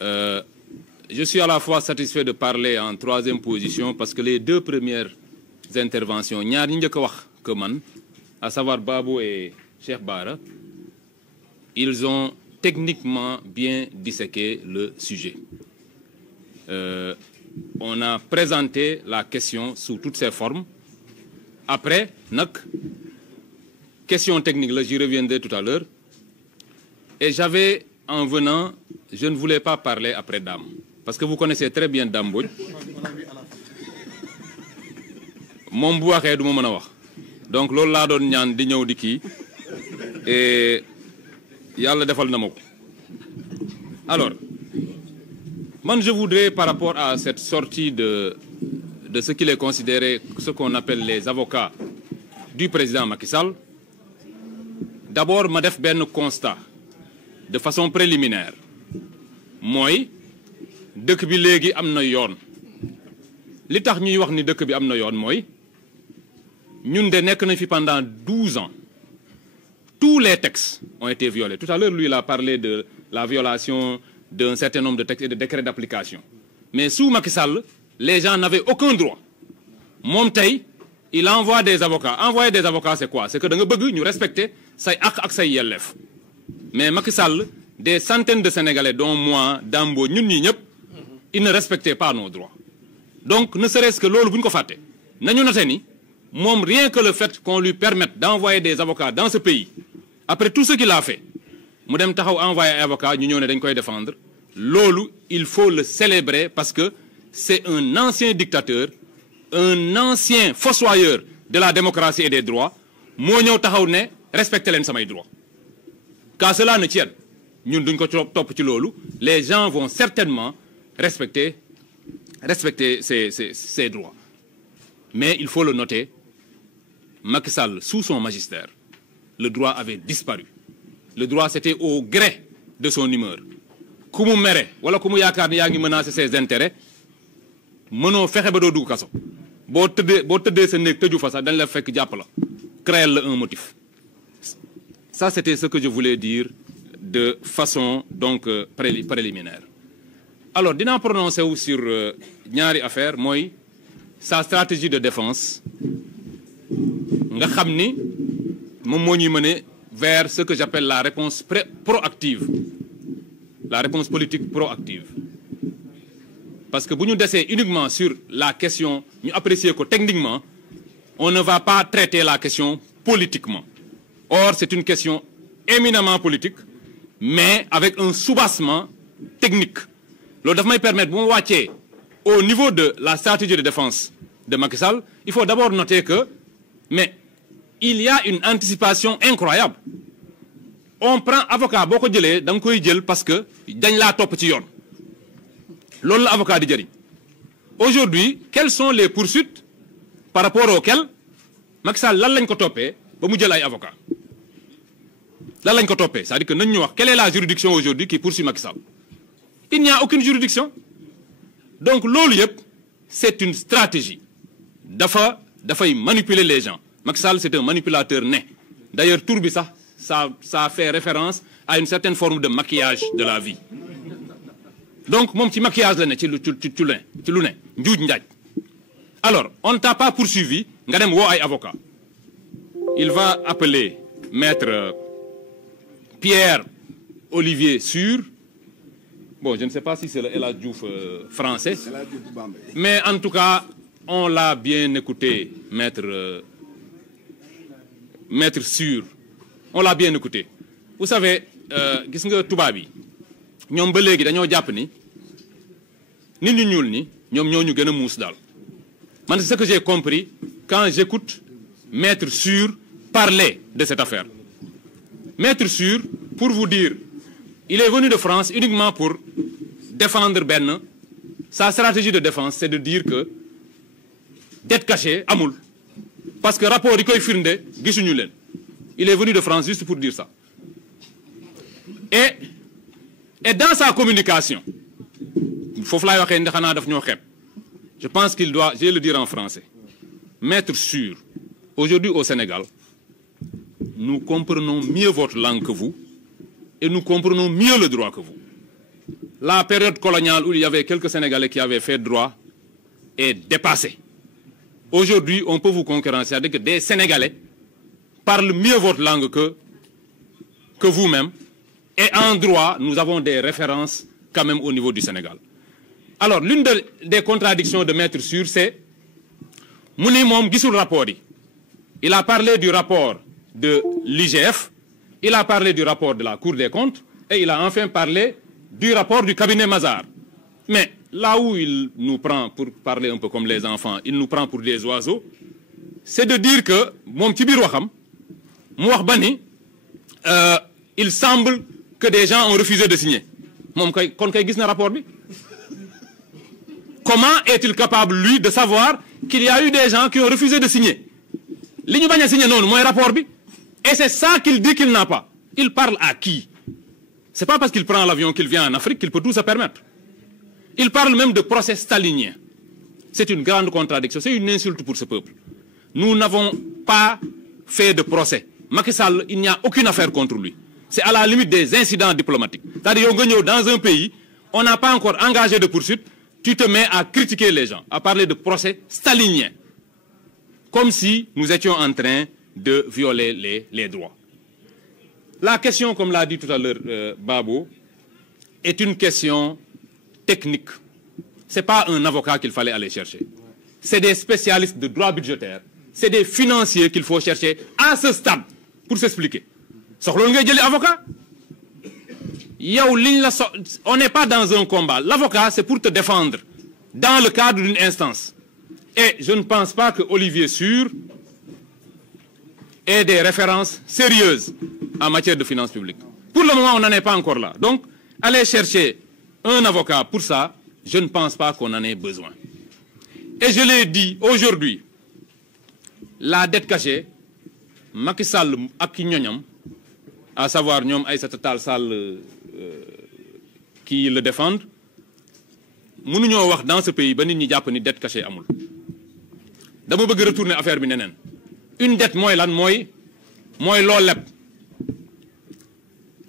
Je suis à la fois satisfait de parler en troisième position parce que les deux premières interventions, ñaar ñi njëkk a wax que man, à savoir Babou et Cheikh Bara, ils ont techniquement bien disséqué le sujet. On a présenté la question sous toutes ses formes. Après, question technique, là, j'y reviendrai tout à l'heure. Et j'avais, en venant, je ne voulais pas parler après Dame. Parce que vous connaissez très bien Dame Mbodj. Mon bu waxee du ma mën a wax. Donc loolu laa doon ñaan di ñëw di kii. Et yàlla defal na ma ko. Alors, man je voudrais par rapport à cette sortie de ce qu'il est considéré, ce qu'on appelle les avocats du président Macky Sall, d'abord ma def benn constat de façon préliminaire. Mooy dëkk bi léegi am na yoon. Li tax ñuy wax ni dëkk bi am na yoon mooy ñun de nekk nañ fi pendant 12 ans. Tous les textes ont été violés. Tout à l'heure, lui, il a parlé de la violation d'un certain nombre de textes et de décrets d'application. Mais sous Macky Sall, les gens n'avaient aucun droit. Moom tey, il envoie des avocats. Envoyer des avocats, c'est quoi? C'est que da nga bëgg ñu respecter say ak say yelleef. Mais Macky Sall, des centaines de Sénégalais, dont moi, Dambo, ñun ñi ñëpp, ils ne respectaient pas nos droits. Donc, ne serait-ce que loolu bu ñu ko fàtte. Nañu noté ni moom rien que le fait qu'on lui permette d'envoyer des avocats dans ce pays, après tout ce qu'il a fait, mu dem taxaw envoyer ay avocats ñu ñëw ne dañ koy défendre, loolu il faut le célébrer parce que c'est un ancien dictateur, un ancien fossoyeur de la démocratie et des droits, moo ñëw taxaw ne respecter leen samay droits. Qu'à cela ne tienne, ñun duñ ko topp ci loolu, les gens vont certainement respecter ces droits. Mais il faut le noter, Macky Sall, sous son magistère, le droit avait disparu. Le droit, c'était au gré de son humeur. Ku mu mere wala ku mu yaakaar ni yaa ngi menacer ses intérêts mënoo fexe ba doo dugg kaso. boo tëddee sa néeg tëju fa sax dañ la fekk jàpp la créer la un motif. Ça, c'était ce que je voulais dire de façon donc préliminaire. Alors, dinaa prononcer wu sur ñaari affaire mooy sa stratégie de défense nga xam ni moom moo ñuy mener vers ce que j'appelle la réponse proactive, la réponse politique proactive. Parce que bu ñu desee uniquement sur la question ñu apprécier ko techniquement, on ne va pas traiter la question politiquement. Or, c'est une question éminemment politique, mais avec un soubassement technique. Loolu daf may permettre bu ma wàccee au niveau de la stratégie de défense de Macky Sall, il faut d'abord noter que mais il y a une anticipation incroyable. On prend avocat boo ko jëlee da nga koy jël parce que dañ laa topp ci yoon. Loolu la avocat di jëriñ. Aujourd'hui, quelles sont les poursuites par rapport auxquelles Macky Sall lan lañ ko toppee ba mu jël ay avocat lan lañ ko toppee, c'est-à-dire que nañ ñu wax quelle est la juridiction aujourd'hui qui poursuit Macky Sall? Il n'y a aucune juridiction. Donc loolu yëpp c'est une stratégie. Dafay manipuler les gens. Macky Sall, c'est un manipulateur né. D'ailleurs, tur bi sax ça fait référence à une certaine forme de maquillage de la vie. Donc moom ci maquillage la ne ci lu ne njuuj njaaj. Alors, on ne t'a pas poursuivi nga dem woo ay avocat. Il va appeler maître Pierre-Olivier Sur. Bon, je ne sais pas si c'est le El Hadj Diouf français. Mais en tout cas, on l'a bien écouté, maître Sur. On l'a bien écouté. Vous savez, gis nga tubaab yi ñoom ba léegi dañoo jàpp ni nit ñu ñuul ni ñoom ñoo ñu gën a muus daal. Man, c'est ce que j'ai compris quand j'écoute maître Sur parler de cette affaire. Maître Sur, pour vous dire, il est venu de France uniquement pour défendre benn. Sa stratégie de défense, c'est de dire que dette cachée amul. Parce que rapport yi koy firnde gisuñu leen. Il est venu de France juste pour dire ça. Et dans sa communication, foofu laay waxee ndax xanaa daf ñoo xeeb. Je pense qu'il doit, je vais le dire en français. Maître Sur, aujourd'hui au Sénégal, nous comprenons mieux votre langue que vous et nous comprenons mieux le droit que vous. la période coloniale où il y avait quelques Sénégalais qui avaient fait droit est dépassée. Aujourd'hui, on peut vous concurrencer, c'est-à-dire que des Sénégalais parlent mieux votre langue que vous-même. Et en droit, nous avons des références quand même au niveau du Sénégal. Alors, l'une des contradictions de Maître Sûr, c'est Mouni Mom Gisul rapport. Il a parlé du rapport de l'IGF, il a parlé du rapport de la Cour des comptes, et il a enfin parlé du rapport du cabinet Mazars. Mais là où il nous prend, pour parler un peu comme les enfants, il nous prend pour des oiseaux, c'est de dire que, il semble que des gens ont refusé de signer. Comment est-il capable, lui, de savoir qu'il y a eu des gens qui ont refusé de signer? Et c'est ça qu'il dit qu'il n'a pas. Il parle à qui? C'est pas parce qu'il prend l'avion qu'il vient en Afrique qu'il peut tout se permettre. Il parle même de procès stalinien. C'est une grande contradiction, c'est une insulte pour ce peuple. Nous n'avons pas fait de procès. Macky Sall, il n'y a aucune affaire contre lui. C'est à la limite des incidents diplomatiques. C'est-à-dire, dans un pays, on n'a pas encore engagé de poursuite, tu te mets à critiquer les gens, à parler de procès stalinien. Comme si nous étions en train de violer les droits. La question, comme l'a dit tout à l'heure Babo, est une question technique. Ce n'est pas un avocat qu'il fallait aller chercher. C'est des spécialistes de droit budgétaire. C'est des financiers qu'il faut chercher à ce stade pour s'expliquer. Avocat. On n'est pas dans un combat. L'avocat, c'est pour te défendre dans le cadre d'une instance. Et je ne pense pas que Olivier Sûr ait des références sérieuses en matière de finances publiques. Pour le moment, on n'en est pas encore là. Donc, aller chercher un avocat pour ça, je ne pense pas qu'on en ait besoin. Et je l'ai dit aujourd'hui, la dette cachée, Macky Sall ak ñoñam, à savoir ñom Aïssata Tall Sall qui le défendent, mënuñoo wax dans ce pays ba nit ñi japp ni dette cachée amul. Dama bëgg retourner affaire bi nenen. Une dette moy lan moy lo lepp.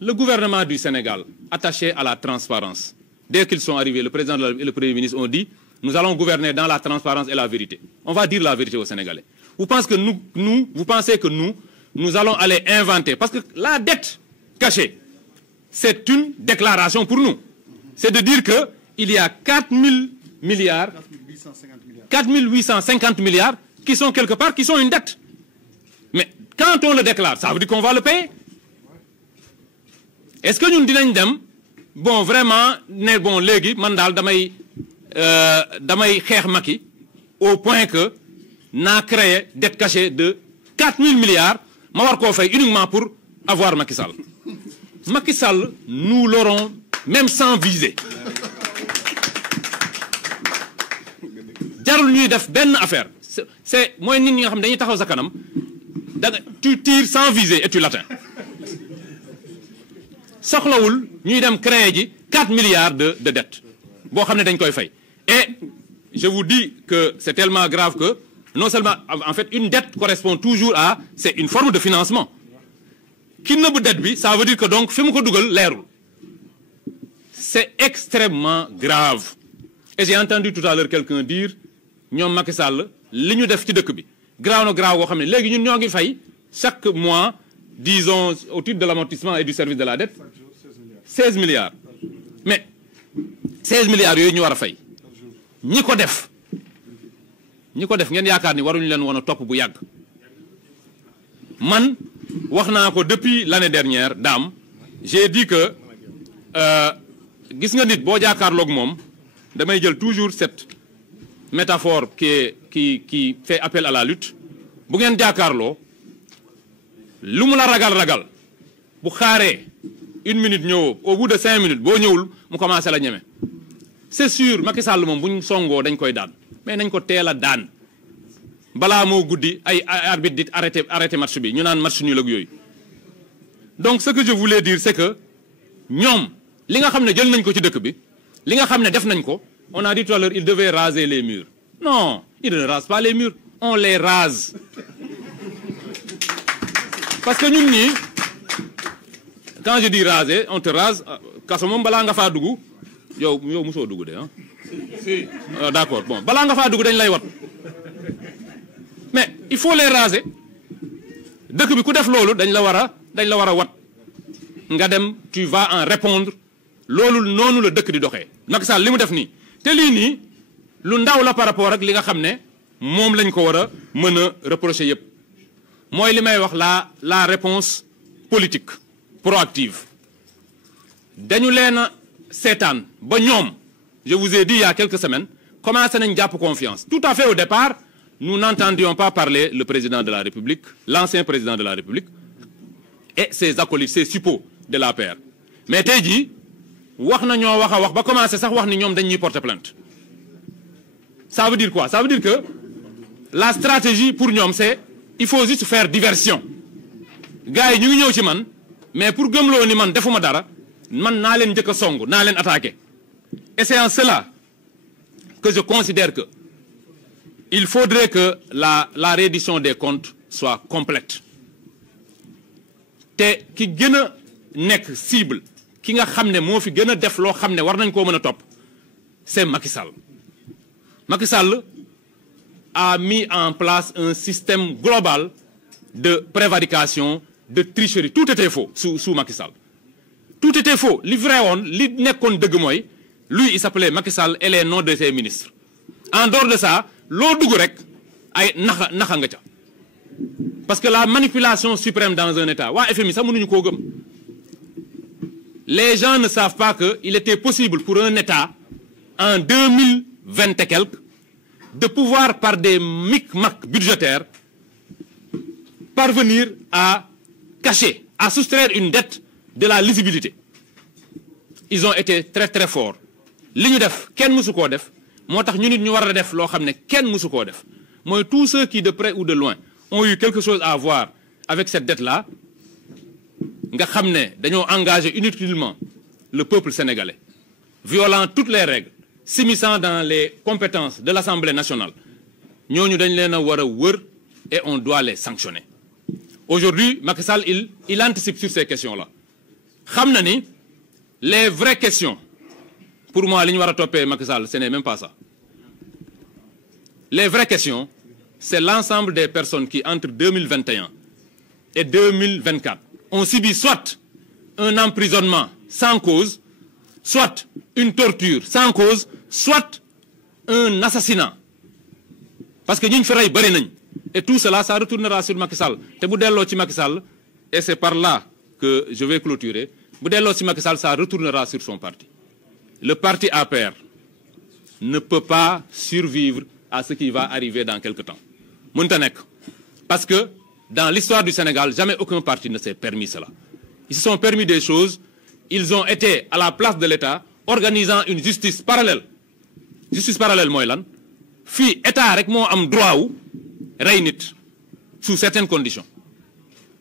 Le gouvernement du Sénégal, attaché à la transparence, dès qu'ils sont arrivés, le président et le premier ministre ont dit nous allons gouverner dans la transparence et la vérité. On va dire la vérité aux Sénégalais. Vous pensez que nous allons aller inventer, parce que la dette cachée, c'est une déclaration pour nous. C'est de dire qu'il y a 4 850 milliards qui sont quelque part, qui sont une dette. Mais quand on le déclare, ça veut dire qu'on va le payer. Est-ce que nous disons, bon, vraiment, bon, légui, mandal, damay xex Macky, au point que n'a créé dette cachée de 4 000 milliards, ma war ko fay uniquement pour avoir Macky Sall. Macky Sall, nous l'aurons même sans viser. Jarul ñuy def ben affaire. C'est moi nit ñi nga xam dañuy taxaw sa kanam, tu tires sans viser et tu l'atteins. Soxlawul ñuy dem créer ji 4 milliards de dettes. Bo xamné dañ koy fay. Et je vous dis que c'est tellement grave que non seulement, en fait, une dette correspond toujours à, c'est une forme de financement. Qui ne peut dette, ça veut dire que donc, c'est extrêmement grave. Et j'ai entendu tout à l'heure quelqu'un dire, ñom Macky Sall, li ñu def ci dëkk bi, grave no grave wo xamné légui ñun ñoo ngi fay chaque mois, disons au titre de l'amortissement et du service de la dette, 16 milliards. Mais 16 milliards yoy ñu wara fay. Ñi ko def ngeen yaakaar ni waruñu leen woon a topp bu yàgg man wax naa ko depuis l'année dernière Dame j'ai dit que gis nga nit boo jàkkaarloog moom damay jël toujours cette métaphore qui fait appel à la lutte bu ngeen jàkkaarloo lu mu la ragal bu xaaree 1 minute ñëwoo au bout de 5 minutes boo ñëwul mu commencé la ñeme c'est sûr Macky Sall moom bu ñu songoo dañ koy daan mais nañ ko teel a daan balaa moo guddi ay arbitre dit arrêté match bi ñu naan match nul ak yooyu. Donc ce que je voulais dire c'est que ñoom li nga xam ne jël nañ ko ci dëkk bi li nga xam ne def nañ ko on a dit tout à l'heure ils devaient raser les murs. Non, ils ne rasent pas les murs, on les rase. Parce que ñun ñii quand je dis raser on te rase kaso moom balaa nga faa dugg yow mosoo dugg de ah. D'accord bon balaa nga faa dugg dañ lay wat mais il faut les raser dëkk bi ku def loolu dañ la war a wat nga dem tu vas en répondre loolu noonu la dëkk di doxee. Macky Sall li mu def nii te lii nii lu ndaw la par rapport ak li nga xam ne moom lañ ko war a mën a reprocher yépp mooy li may wax la réponse politique proactive dañu leen a seetaan ba ñoom je vous ai dit il y a quelques semaines commencé nañ jàpp confiance tout à fait au départ nous n'entendions pas parler le président de la République l'ancien président de la République et ses acolytes ses suppôts de l'APR mais tey jii wax nañoo wax a wax ba commencé sax wax ni ñoom dañuy porter plainte ça veut dire quoi ça veut dire que la stratégie pour ñoom c'est il faut juste faire diversion gars yi ñu ngi ñëw ci man mais pour gëmloo ni man defuma dara man naa leen njëkk a song naa leen attaquer et c'est en cela que je considère que il faudrait que la reddition des comptes soit complète te ki gën a nekk cible ki nga xam ne moo fi gën a def loo xam ne war nañ koo mën a topp c'est Macky Sall. Macky Sall a mis en place un système global de prévarication de tricherie tout était faux sous Macky Sall tout était faux li vrai woon li nekkoon dëgg mooy lui il s'appelait Macky Sall et les noms de ses ministres en dehors de ça loo dugg rek ay naxa nga ca parce que la manipulation suprême dans un état waa FMI sax mënuñu koo gëm les gens ne savent pas que il était possible pour un état en 2020 et quelques de pouvoir par des micmacs budgétaires parvenir à cacher à soustraire une dette de la lisibilité ils ont été très très forts li ñu def kenn mësu koo def moo tax ñu nit ñu war a def loo xam ne kenn mësu koo def mooy tous ceux qui de près ou de loin ont eu quelque chose à voir avec cette dette là nga xam ne dañoo engagé inutilement le peuple sénégalais violant toutes les règles s'immisçant dans les compétences de l'Assemblée nationale ñooñu dañ leen a war a wër et on doit les sanctionner aujourd'hui Macky Sall il anticipe sur ces questions-là xam na ni les vraies questions pour moi li ñu war a toppee Macky Sall ce n'est même pas ça les vraies questions c'est l'ensemble des personnes qui entre 2021 et 2024 ont subi soit un emprisonnement sans cause soit une torture sans cause soit un assassinat parce que ñi ñu fi rey bëri nañ et tout cela ça retournera sur Macky Sall te bu delloo ci Macky Sall et c'est par là que je vais clôturer bu delloo ci Macky Sall ça retournera sur son parti le parti APR ne peut pas survivre à ce qui va arriver dans quelque temps mënta nekk parce que dans l'histoire du Sénégal jamais aucun parti ne s'est permis cela ils se sont permis des choses ils ont été à la place de l'État organisant une justice parallèle mooy lan fii état rek moo am droit wu rey nit sous certaines conditions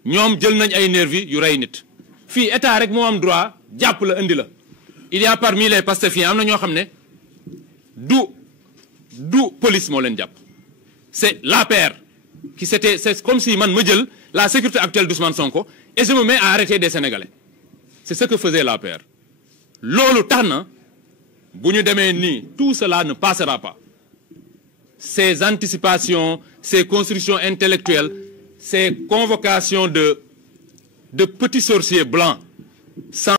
ñoom jël nañ ay nervi yu rey nit fii état rek moo am droit jàpp la indi la il y a parmi les pastefiens am na ñoo xam ne du police moo leen jàpp c'est l'APR qui c'est comme si man ma jël la sécurité actuelle d'Ousmane Sonko et je me mets à arrêter des Sénégalais c'est ce que faisait l'APR loolu tax na bu ñu demee nii tout cela ne passera pas ces anticipations ces constructions intellectuelles ces convocations de petits sorciers blancs sans